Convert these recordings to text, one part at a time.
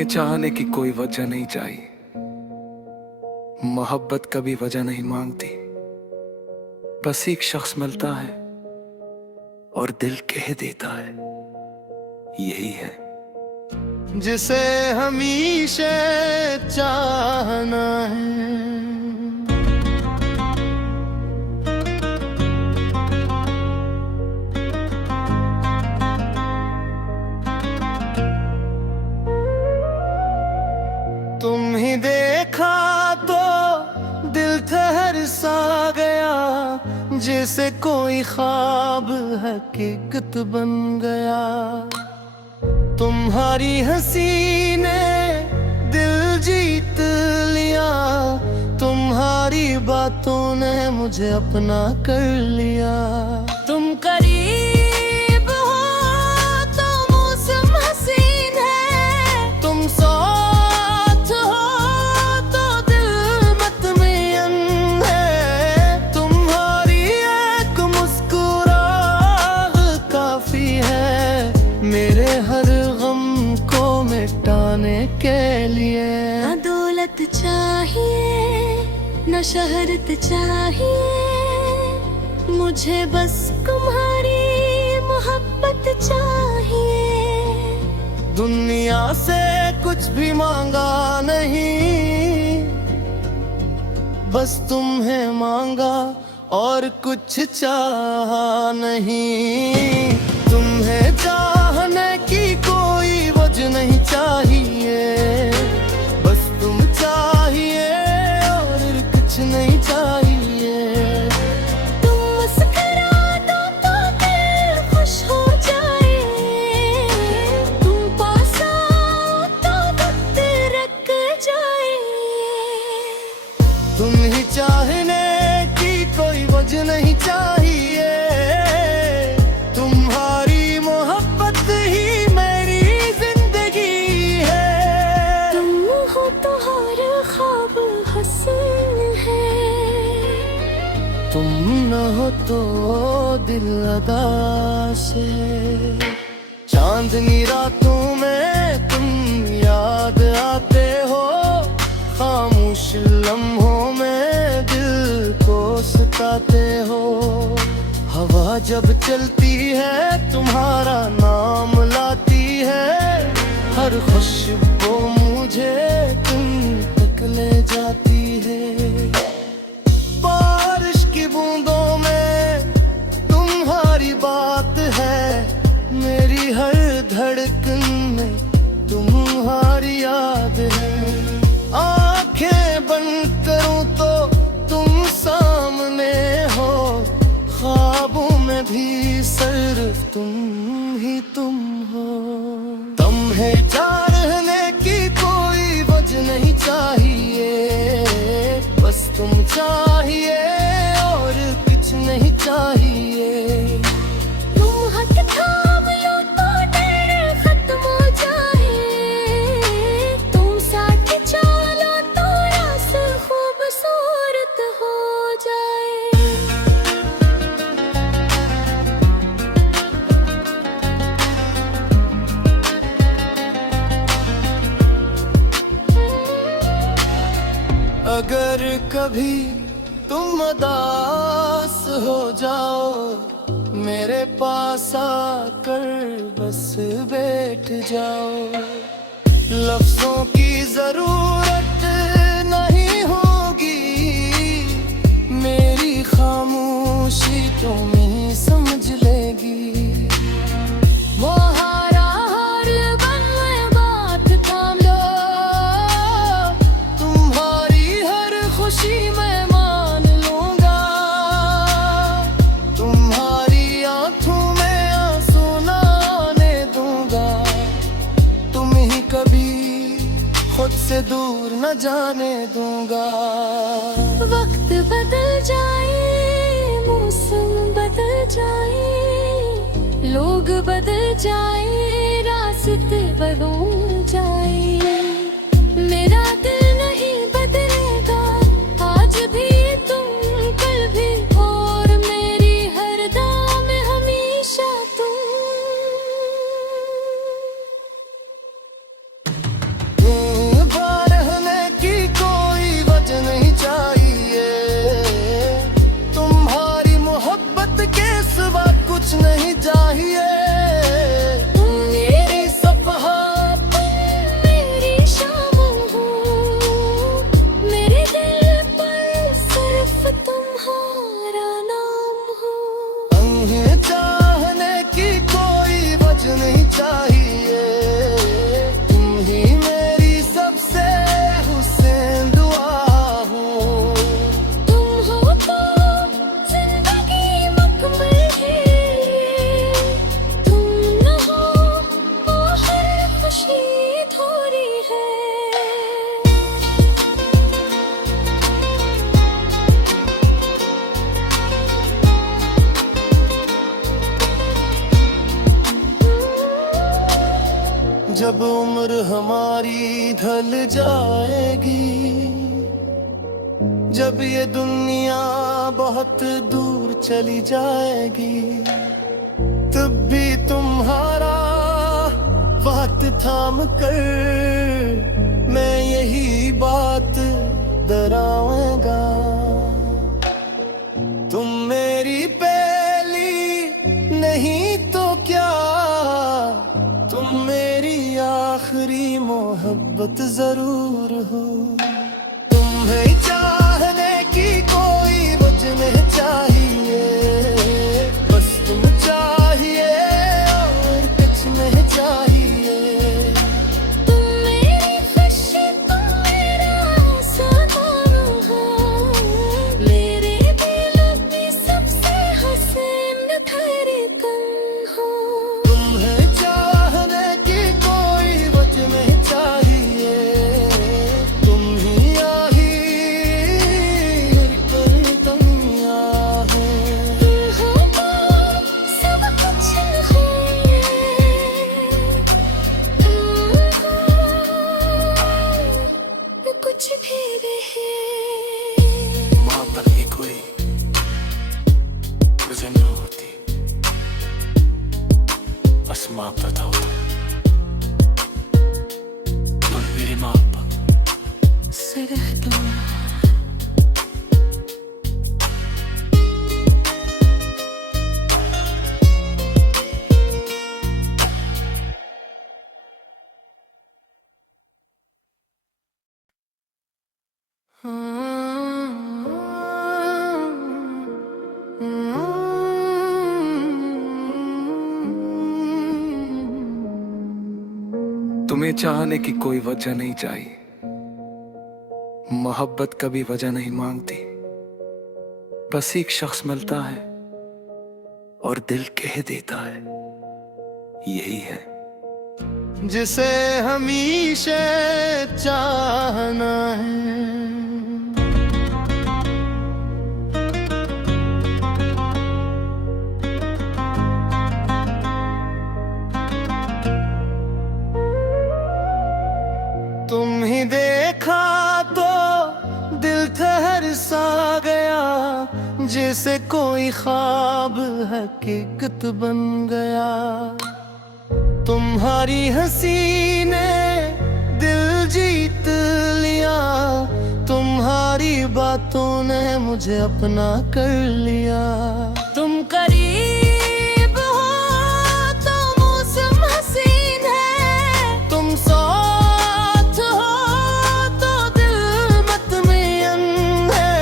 तुम्हें चाहने की कोई वजह नहीं चाहिए। मोहब्बत कभी वजह नहीं मांगती, बस एक शख्स मिलता है और दिल कह देता है यही है जिसे हमेशा चाहना है। तुम ही देखा तो दिल ठहर सा गया, जैसे कोई ख्वाब हकीकत बन गया। तुम्हारी हंसी ने दिल जीत लिया, तुम्हारी बातों ने मुझे अपना कर लिया। तुम करीब हो तो मौसम हसीन है, तुम साथ हो तो दिल मतमयन है। तुम्हारी एक मुस्कुराहट काफी है मेरे हर मिटाने के लिए। न दौलत चाहिए न शहरत चाहिए, मुझे बस तुम्हारी मोहब्बत चाहिए। दुनिया से कुछ भी मांगा नहीं, बस तुम्हें मांगा और कुछ चाहा नहीं। तुम्हें चाहने की कोई वजह नहीं चाहिए, बस तुम चाहिए और कुछ नहीं चाहिए। तुम मुस्कुरा दो तो दिल खुश हो जाए, तुम पास आओ तो वक्त रुक जाए। तुम ही चाहने की कोई वजह नहीं चाहिए, तुम्हारी मोहब्बत ही मेरी जिंदगी है। तुम हो तो हर ख्वाब हसीन है, तुम न हो तो दिल अदा से। चांदनी रातों में तुम याद आते हो, खामोश लम्हों में दिल को सताते हो। हवा जब चलती है तुम्हारा नाम लाती है, हर खुशबू मुझे तुम तक ले जाती है। बारिश की बूंदों में तुम्हारी बात है, मेरी हर धड़कन में तुम्हारी याद है। आंखें बंद करूं तो तुम सामने हो, ख्वाबों में भी सिर्फ तुम ही तुम हो। तुम्हें चाहने की कोई वजह नहीं चाहिए, बस तुम चाहिए और कुछ नहीं चाहिए। तुम हाथ थाम लो तो डर खत्म हो जाए, तुम साथ चलो तो रास्ता खूबसूरत हो जाए। अगर कभी तुम उदास हो जाओ, मेरे पास आकर बस बैठ जाओ। लफ्जों की जरूरत नहीं होगी, मेरी खामोशी तुम ही समझ लेगी। वो हारा हार बन में बात थाम लो, तुम्हारी हर खुशी मैं मान लूंगा। तुम्हारी आंखों में आंसू न आने दूंगा, तुम ही कभी खुद से दूर न जाने दूंगा। वक्त बदल जाए, मौसम बदल जाए, लोग बदल जाए, रास्ते बदल जाए, मेरा दिल नहीं बदलेगा। आज भी तुम, कल भी, और मेरी हर दम में हमेशा तुम। जब उम्र हमारी ढल जाएगी, जब ये दुनिया बहुत दूर चली जाएगी, तब भी तुम्हारा बात थाम कर मैं यही बात दोहराऊंगा। तुम मेरी पहली नहीं तो क्या, तुम मेरी आखिरी मोहब्बत जरूर हो। तुम्हें चाहने की कोई वजह नहीं चाहिए, बस तुम चाहिए और कुछ नहीं चाहिए। तुम मेरी खुशी, तुम मेरा सामान हो, मेरे दिल की सबसे हसीन धड़कन हो। तुम्हें चाहने की कोई वजह नहीं चाहिए, तुम ही आखिर कोई दुनिया है। तुम हो तो सब कुछ है, तुम हो कुछ भी रहे। मोहब्बत की कोई वजह नहीं होती, बस मोहब्बत होता। तुम मेरी मोहब्बत से रह दो। तुम्हें चाहने की कोई वजह नहीं चाहिए, मोहब्बत कभी वजह नहीं मांगती। बस एक शख्स मिलता है और दिल कह देता है यही है। जिसे हमेशा चाहना है, तुम ही देखा तो दिल ठहर सा गया, जैसे कोई ख्वाब हकीकत बन गया। तुम्हारी हंसी ने दिल जीत लिया, तुम्हारी बातों ने मुझे अपना कर लिया। तुम करीब हो तो मौसम हसीन है, तुम साथ हो तो दिल मतमियन है।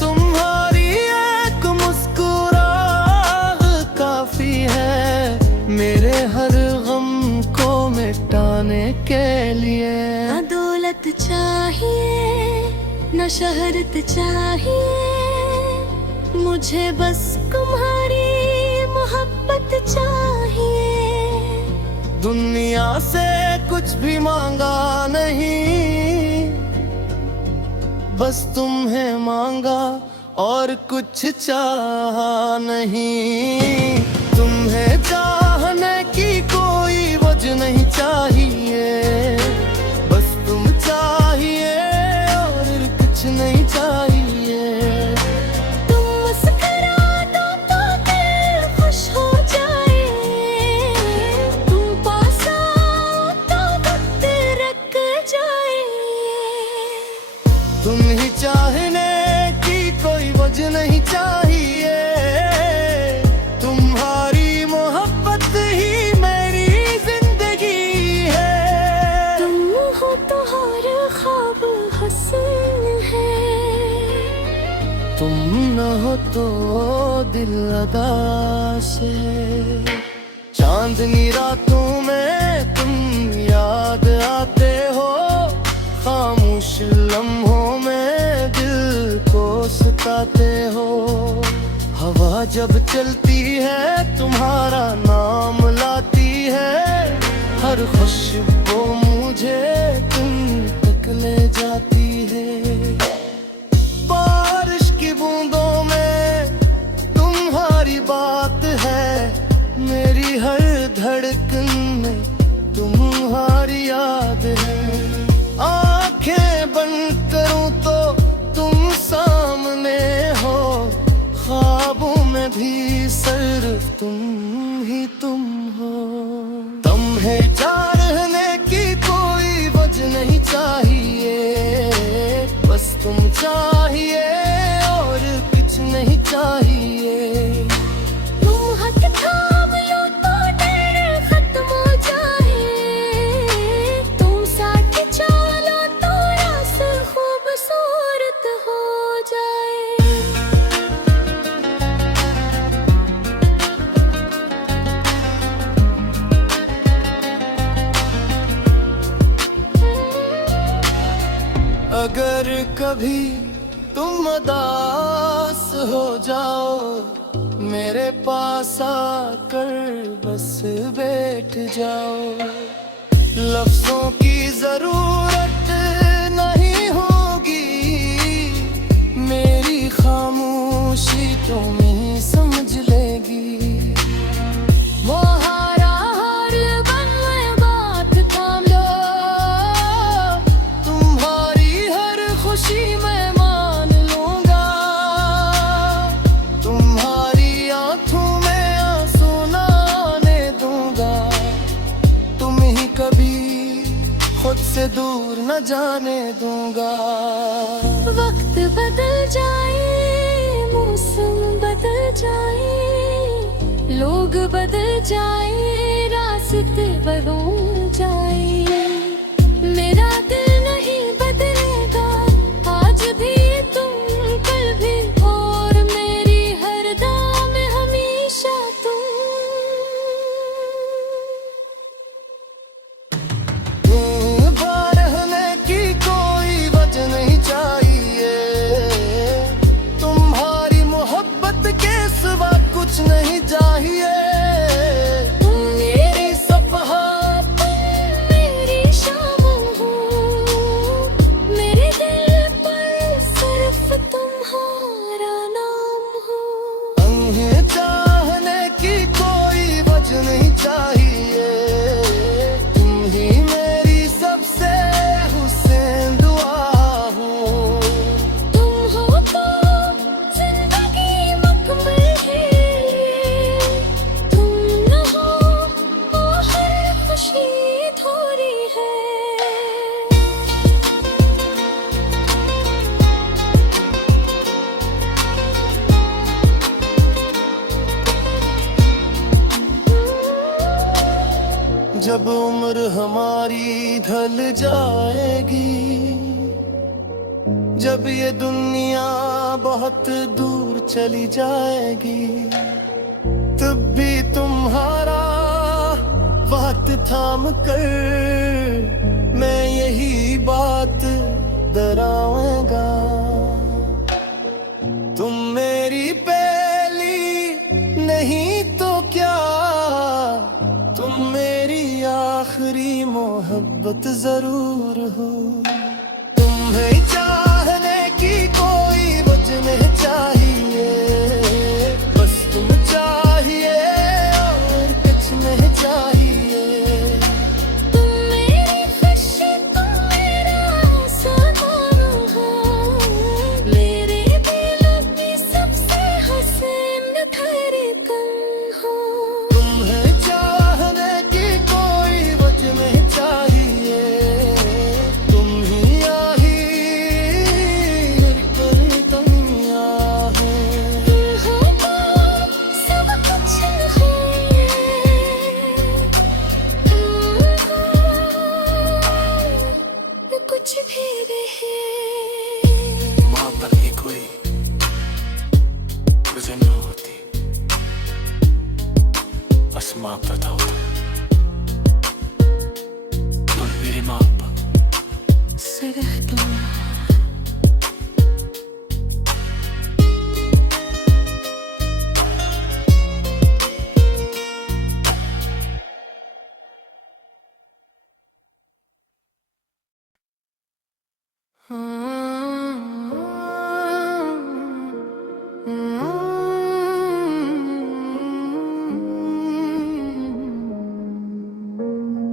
तुम्हारी एक मुस्कुराहट काफी है मेरे हर गम को मिटाने के लिए। न दौलत चाहिए न शहरत चाहिए, मुझे बस तुम्हारी मोहब्बत चाहिए। दुनिया से कुछ भी मांगा नहीं, बस तुम्हें मांगा और कुछ चाहा नहीं। तुम्हें चाहने की कोई वजह नहीं चाहिए, बस तुम चाहिए और कुछ नहीं चाहिए। तुम मुस्कुरा दो तो दिल खुश हो जाए, तुम पास आओ तो वक्त रुक जाए। तुम ही चाहने की कोई वजह नहीं चाहिए, तुम्हारी मोहब्बत ही मेरी जिंदगी है। तुम हो तो हर ख्वाब हसीन है, तुम न हो तो दिल अदास है। चांदनी रातों में तुम याद आते हो, खामोश लम्हों में दिल को सताते हो। हवा जब चलती है तुम्हारा नाम लाती है, हर खुशबू मुझे तुम तक ले जाती है। बारिश की बूंदों में तुम्हारी बात है, मेरी हर धड़कन में तुम्हारा तुम ही तुम हो। तुम्हें चाहने की कोई वजह नहीं चाहिए, बस तुम चाहिए और कुछ नहीं चाहिए। तुम हाथ थाम लो तो डर खत्म हो जाए, तुम साथ चलो तो रास खूबसूरत हो जाए। अगर कभी तुम उदास हो जाओ, मेरे पास आकर बस बैठ जाओ। लफ्जों की जरूरत नहीं होगी, मेरी खामोशी तुम ही समझ लेगी। मोहारा हार बन मैं बात थाम लो, तुम्हारी हर खुशी मैं मान लूंगा। तुम्हारी आंखों में आंसू ना आने दूंगा। तुम ही कभी खुद से दूर न जाने दूंगा। वक्त बदल जाए, मौसम बदल जाए, लोग बदल जाए, रास्ते बदल जाए, मेरा दिल नहीं बदलेगा। आज भी तुम, कल भी, और मेरी हर दाम में हमेशा तुम। रहने की कोई वजह नहीं चाहिए, तुम्हारी मोहब्बत के सिवा कुछ नहीं चाहिए। मेरी सफ़हात, मेरी शाम हो, मेरे दिल पर सिर्फ तुम्हारा नाम हो। तुम्हें चाहने की कोई वजह नहीं चाहिए, तुम ही मेरी सबसे हुस्न दुआ हो। तुम हो तो जिंदगी मुकम्मल है, तुम न हो तो हर खुशी थोड़ी है। जब उम्र हमारी ढल जाएगी, जब ये दुनिया बहुत दूर चली जाएगी, तब भी तुम्हारा वक्त थाम कर मैं यही बात दोहराऊंगा। तुम मेरी पहली नहीं तो क्या, तुम मेरी आखिरी मोहब्बत जरूर हो। तुम्हें चाहने की कोई वजह नहीं चाहिए, बस तुम चाहिए और कुछ नहीं चाहिए। तुम मेरी खुशी, तुम मेरा सामान हो, मेरे दिल की सबसे हसीन धड़कन हो। तुम्हें चाहने की कोई वजह नहीं चाहिए, तुम ही आखिर कोई दुनिया है। तुम हो तो सब कुछ है, तुम हो कुछ भी रहे। मोहब्बत की कोई वजह न होती, बस मोहब्बत होता। तुम मेरी मोहब्बत सिर्फ तुम।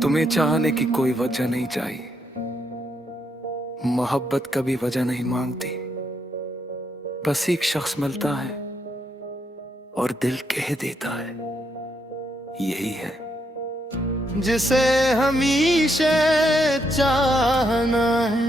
तुम्हें चाहने की कोई वजह नहीं चाहिए, मोहब्बत कभी वजह नहीं मांगती। बस एक शख्स मिलता है और दिल कह देता है यही है जिसे हमेशा चाहना है।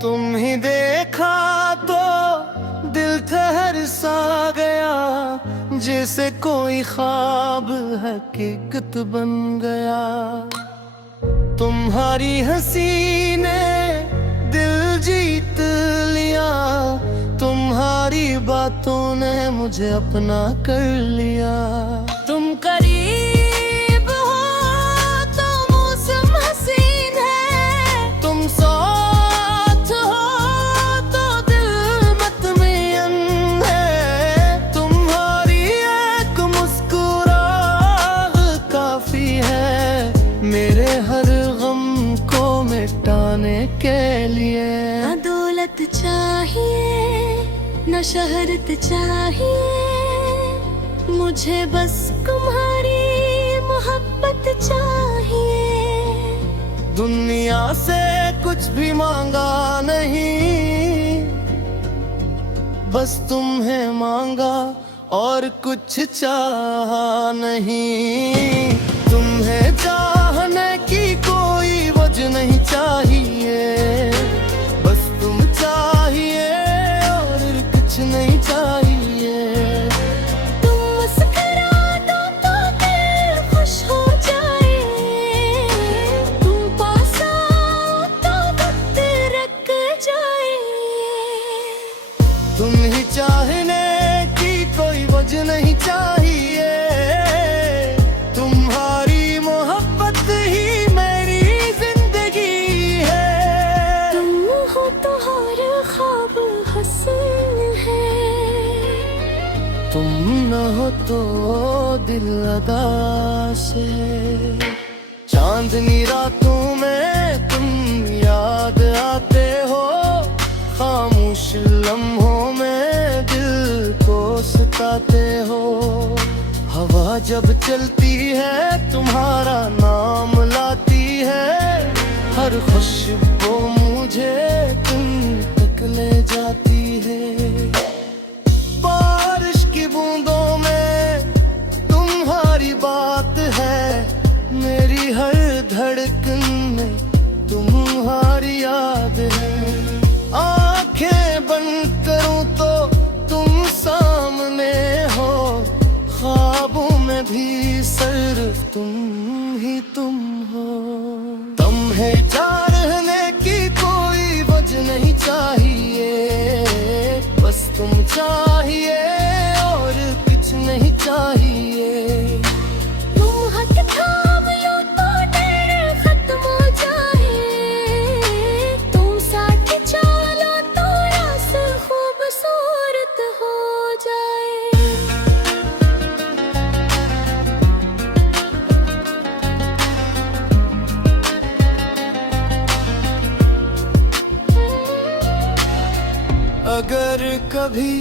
तुम ही देखा तो दिल ठहर सा गया, जैसे कोई ख्वाब हकीकत बन गया। तुम्हारी हंसी ने दिल जीत लिया, तुम्हारी बातों ने मुझे अपना कर लिया। तुम करीब हो तो मौसम हसीन है, तुम साथ हो तो दिल मतमियन है। तुम्हारी एक मुस्कुराहट काफी है मेरे हर मिटाने के लिए। न दौलत चाहिए न शहरत चाहिए, मुझे बस तुम्हारी मोहब्बत चाहिए। दुनिया से कुछ भी मांगा नहीं, बस तुम्हें मांगा और कुछ चाहा नहीं। तुम्हें चाहने की कोई वजह नहीं चाहिए, बस तुम चाहिए और कुछ नहीं चाहिए। तुम मुस्कुरा दो तो दिल खुश हो जाए, तुम पास आओ तो वक्त रुक जाए। तुम ही चाहने की कोई वजह नहीं चाहिए, तुम्हारी मोहब्बत ही मेरी जिंदगी है। तुम हो तो हर ख्वाब हसीन है, तुम न हो तो दिल अदा से। चांदनी रातों में तुम याद आते हो, खामोश लम्हों में दिल को सताते हो। हवा जब चलती है तुम्हारा नाम लाती है, हर खुशबू मुझे तुम तक ले जाती है। बारिश की बूंदों में तुम्हारी बात है, मेरी हर धड़कन में तुम्हारी याद है। आंखें बंद करूं तो तुम सामने हो, ख्वाबों में भी सिर्फ तुम ही तुम हो। तुम्हें चाहने की कोई वजह नहीं चाहिए, बस तुम चाहिए और कुछ नहीं चाहिए। तुम हाथ थाम लो तो डर खत्म हो जाए, तुम साथ चलो तो रास्ता खूबसूरत हो जाए। अगर कभी